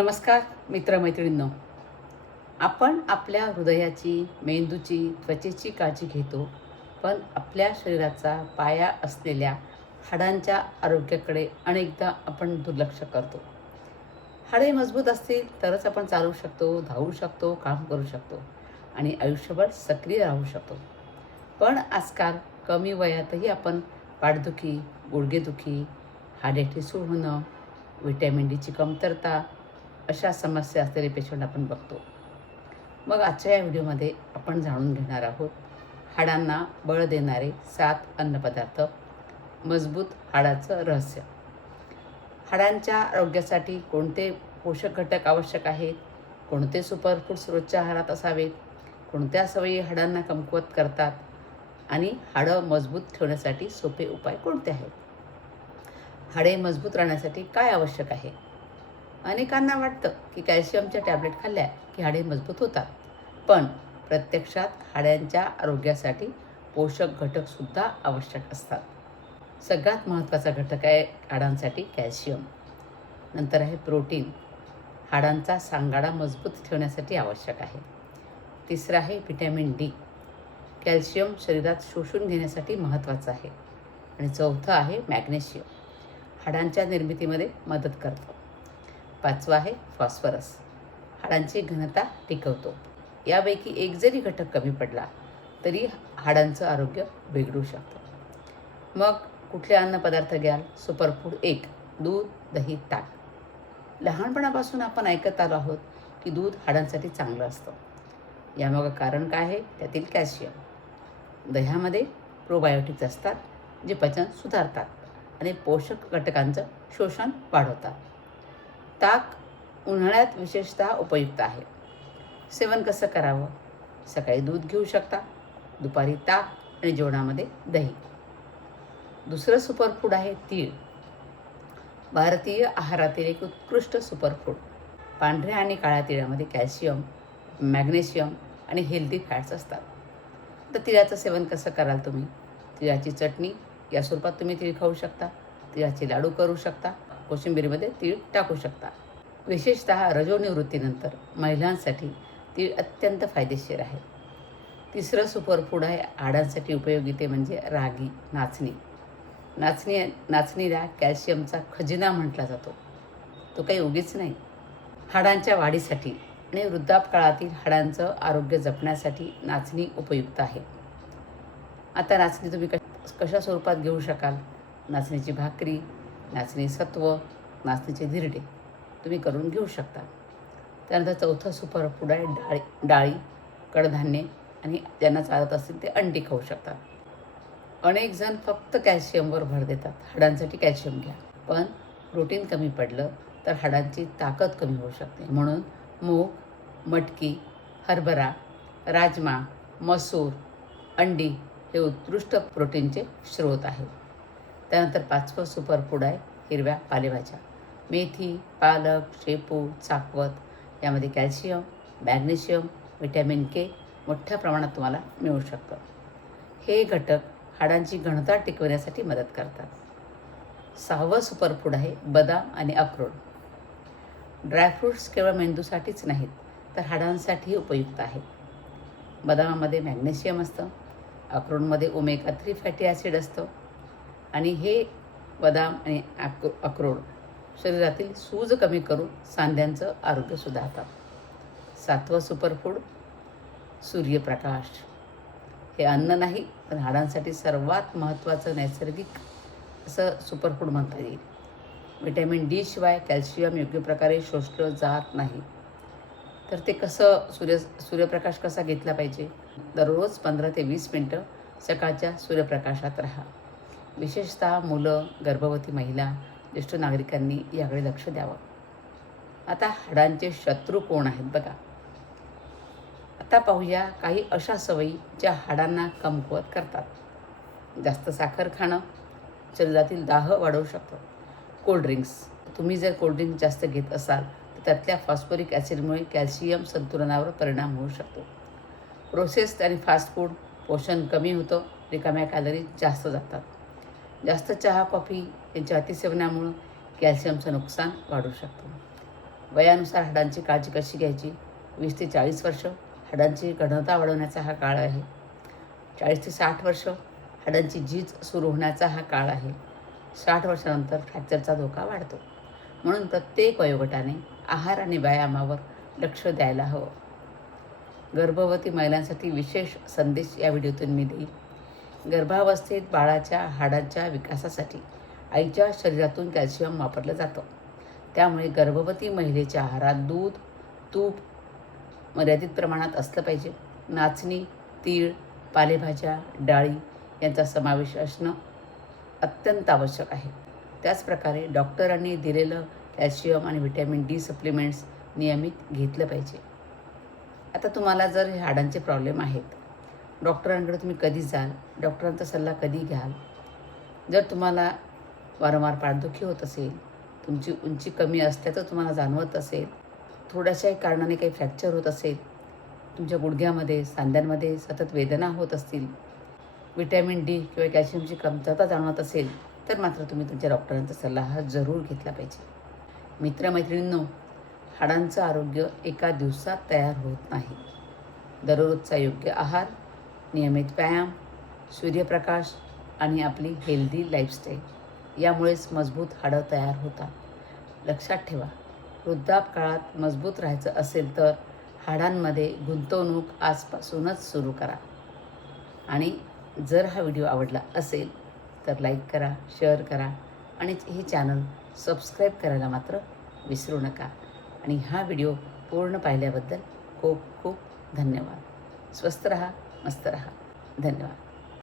नमस्कार मित्रमैत्रिणींनो, आपण आपल्या हृदयाची, मेंदूची, त्वचेची काळजी घेतो, पण आपल्या शरीराचा पाया असलेल्या हाडांच्या आरोग्याकडे अनेकदा आपण दुर्लक्ष करतो. हाडे मजबूत असतील तरच आपण चालू शकतो, धावू शकतो, काम करू शकतो आणि आयुष्यभर सक्रिय राहू शकतो. पण आजकाल कमी वयातही आपण पाठदुखी, गुडघेदुखी, हाडे ठिसूळ होणं, व्हिटॅमिन डीची कमतरता अशा समस्या असलेले पेशंट आपण बघतो. मग आजच्या या व्हिडिओमध्ये आपण जाणून घेणार आहोत हाडांना बळ देणारे 7 अन्नपदार्थ, मजबूत हाडाचं रहस्य. हाडांच्या आरोग्यासाठी कोणते पोषक घटक आवश्यक आहेत, कोणते सुपरफूड्स रोजच्या आहारात असावेत, कोणत्या सवयी हाडांना कमकुवत करतात आणि हाडं मजबूत ठेवण्यासाठी सोपे उपाय कोणते आहेत. हाडे मजबूत राहण्यासाठी काय आवश्यक आहे. अनेकांना वाटतं की कॅल्शियमच्या टॅब्लेट खाल्ल्या की हाडे मजबूत होतात, पण प्रत्यक्षात हाड्यांच्या आरोग्यासाठी पोषक घटकसुद्धा आवश्यक असतात. सगळ्यात महत्त्वाचा घटक आहे हाडांसाठी कॅल्शियम. नंतर आहे प्रोटीन, हाडांचा सांगाडा मजबूत ठेवण्यासाठी आवश्यक आहे. तिसरं आहे व्हिटॅमिन डी, कॅल्शियम शरीरात शोषून घेण्यासाठी महत्त्वाचं आहे. आणि चौथं आहे मॅग्नेशियम, हाडांच्या निर्मितीमध्ये मदत करतो. पाचवा आहे फॉस्फरस, हाडांची घनता टिकवतो. यापैकी एक जरी घटक कमी पडला तरी हाडांचं आरोग्य बिघडू शकतं. मग कुठले अन्नपदार्थ घ्याल. सुपरफूड 1, दूध, दही, ताक. लहानपणापासून आपण ऐकत आलो आहोत की दूध हाडांसाठी चांगलं असतं. यामागं कारण काय आहे. त्यातील कॅल्शियम. दह्यामध्ये प्रोबायोटिक्स असतात जे पचन सुधारतात आणि पोषक घटकांचं शोषण वाढवतात. ताक उन्हाळ्यात विशेषतः उपयुक्त आहे. सेवन कसं करावं. सकाळी दूध घेऊ शकता, दुपारी ताक आणि जेवणामध्ये दही. दुसरं सुपरफूड आहे तीळ, भारतीय आहारातील एक उत्कृष्ट सुपरफूड. पांढऱ्या आणि काळ्या तिळामध्ये कॅल्शियम, मॅग्नेशियम आणि हेल्दी फॅट्स असतात. तर तिळाचं सेवन कसं कराल तुम्ही. तिळाची चटणी या स्वरूपात तुम्ही तीळ खाऊ शकता, तिळाचे लाडू करू शकता, कोशिंबिरीमध्ये तीळ टाकू शकता. विशेषतः रजोनिवृत्तीनंतर महिलांसाठी तीळ अत्यंत फायदेशीर आहे. तिसरं सुपरफूड आहे हाडांसाठी उपयोगी, ते म्हणजे रागी, नाचणी. नाचणीला कॅल्शियमचा खजिना म्हटला जातो. तो काही उगीच नाही. हाडांच्या वाढीसाठी आणि वृद्धापकाळातील हाडांचं आरोग्य जपण्यासाठी नाचणी उपयुक्त आहे. आता नाचणी तुम्ही कशा स्वरूपात घेऊ शकाल. नाचणीची भाकरी, नाचणी सत्व, नाचणीचे धिरडे तुम्ही करून घेऊ शकता. त्यानंतर चौथं सुपरफूड आहे डाळी, कडधान्ये आणि ज्यांना चालत असतील ते अंडी खाऊ शकतात. अनेक जण फक्त कॅल्शियमवर भर देतात. हाडांसाठी कॅल्शियम घ्या, पण प्रोटीन कमी पडलं तर हाडांची ताकद कमी होऊ शकते. म्हणून मूग, मटकी, हरभरा, राजमा, मसूर, अंडी हे उत्कृष्ट प्रोटीनचे स्रोत आहेत. त्यानंतर 5वं सुपरफूड आहे हिरव्या पालेभाज्या. मेथी, पालक, शेपू, चाकवत यामध्ये कॅल्शियम, मॅग्नेशियम, व्हिटॅमिन के मोठ्या प्रमाणात तुम्हाला मिळू शकतं. हे घटक हाडांची घनता टिकवण्यासाठी मदत करतात. 6वं सुपरफूड आहे बदाम आणि अक्रोड. ड्रायफ्रूट्स केवळ मेंदूसाठीच नाहीत तर हाडांसाठीही उपयुक्त आहेत. बदामामध्ये मॅग्नेशियम असतं, अक्रोडमध्ये ओमेगा 3 फॅटी ॲसिड असतं आणि हे बदाम आणि अक्रोड शरीरातील सूज कमी करून सांध्यांचं आरोग्य सुधारतात. 7वं सुपरफूड सूर्यप्रकाश. हे अन्न नाही पण हाडांसाठी सर्वात महत्त्वाचं नैसर्गिक असं सुपरफूड म्हणता येईल. व्हिटॅमिन डी शिवाय कॅल्शियम योग्य प्रकारे शोषलं जात नाही. तर ते कसं सूर्यप्रकाश कसा घेतला पाहिजे. दररोज 15 ते 20 मिनटं सकाळच्या सूर्यप्रकाशात राहा. विशेषतः मुलं, गर्भवती महिला, ज्येष्ठ नागरिकांनी याकडे लक्ष द्यावं. आता हाडांचे शत्रू कोण आहेत बघा. आता पाहूया काही अशा सवयी ज्या हाडांना कमकुवत करतात. जास्त साखर खाणं शरीरातील दाह वाढवू शकतं. कोल्ड्रिंक्स, तुम्ही जर कोल्ड्रिंक जास्त घेत असाल तर त्यातल्या फॉस्फरिक ॲसिडमुळे कॅल्शियम संतुलनावर परिणाम होऊ शकतो. प्रोसेस्ड आणि फास्ट फूड, पोषण कमी होतं, रिकाम्या कॅलरी जास्त जातात. जास्त चहा, कॉफी यांच्या अतिसेवनामुळं कॅल्शियमचं नुकसान वाढू शकतं. वयानुसार हाडांची काळजी कशी घ्यायची? 20 ते 40 वर्ष हाडांची घनता वाढवण्याचा हा काळ आहे. 40 ते 60 वर्ष हाडांची झीज सुरू होण्याचा हा काळ आहे. 60 वर्षानंतर फ्रॅक्चरचा धोका वाढतो. म्हणून प्रत्येक वयोगटाने आहार आणि व्यायामावर लक्ष द्यायला हवं. गर्भवती महिलांसाठी विशेष संदेश या व्हिडिओतून मी देईन. गर्भावस्थेत बाळाच्या हाडांच्या विकासासाठी आईच्या शरीरातून कॅल्शियम वापरलं जातं. त्यामुळे गर्भवती महिलेच्या आहारात दूध, तूप मर्यादित प्रमाणात असलं पाहिजे. नाचणी, तीळ, पालेभाज्या, डाळी यांचा समावेश असणं अत्यंत आवश्यक आहे. त्याचप्रकारे डॉक्टरांनी दिलेलं कॅल्शियम आणि व्हिटॅमिन डी सप्लिमेंट्स नियमित घेतलं पाहिजे. आता तुम्हाला जर हे हाडांचे प्रॉब्लेम आहेत, डॉक्टरांकडे तुम्ही कधी जाल? डॉक्टरांचा सल्ला कधी घ्याल? जर तुम्हाला वारंवार पाठदुखी होत असेल, तुमची उंची कमी असल्याचं तुम्हाला जाणवत असेल, थोड्याशाही कारणाने काही फ्रॅक्चर होत असेल, तुमच्या गुडघ्यामध्ये सांध्यांमध्ये सतत वेदना होत असतील, व्हिटॅमिन डी किंवा कॅल्शियमची कमतरता जाणवत असेल, तर मात्र तुम्ही तुमच्या डॉक्टरांचा सल्ला हा जरूर घेतला पाहिजे. मित्रमैत्रिणींनो, हाडांचं आरोग्य एका दिवसात तयार होत नाही. दररोजचा योग्य आहार, नियमित व्यायाम, सूर्यप्रकाश आणि आपली हेल्दी लाईफस्टाईल यामुळेच मजबूत हाडं तयार होतात. लक्षात ठेवा, वृद्धापकाळात मजबूत राहायचं असेल तर हाडांमध्ये गुंतवणूक आजपासूनच सुरू करा. आणि जर हा व्हिडिओ आवडला असेल तर लाईक करा, शेअर करा आणि हे चॅनल सबस्क्राईब करायला मात्र विसरू नका. आणि हा व्हिडिओ पूर्ण पाहिल्याबद्दल खूप खूप धन्यवाद. स्वस्थ रहा, मस्त रहा. धन्यवाद.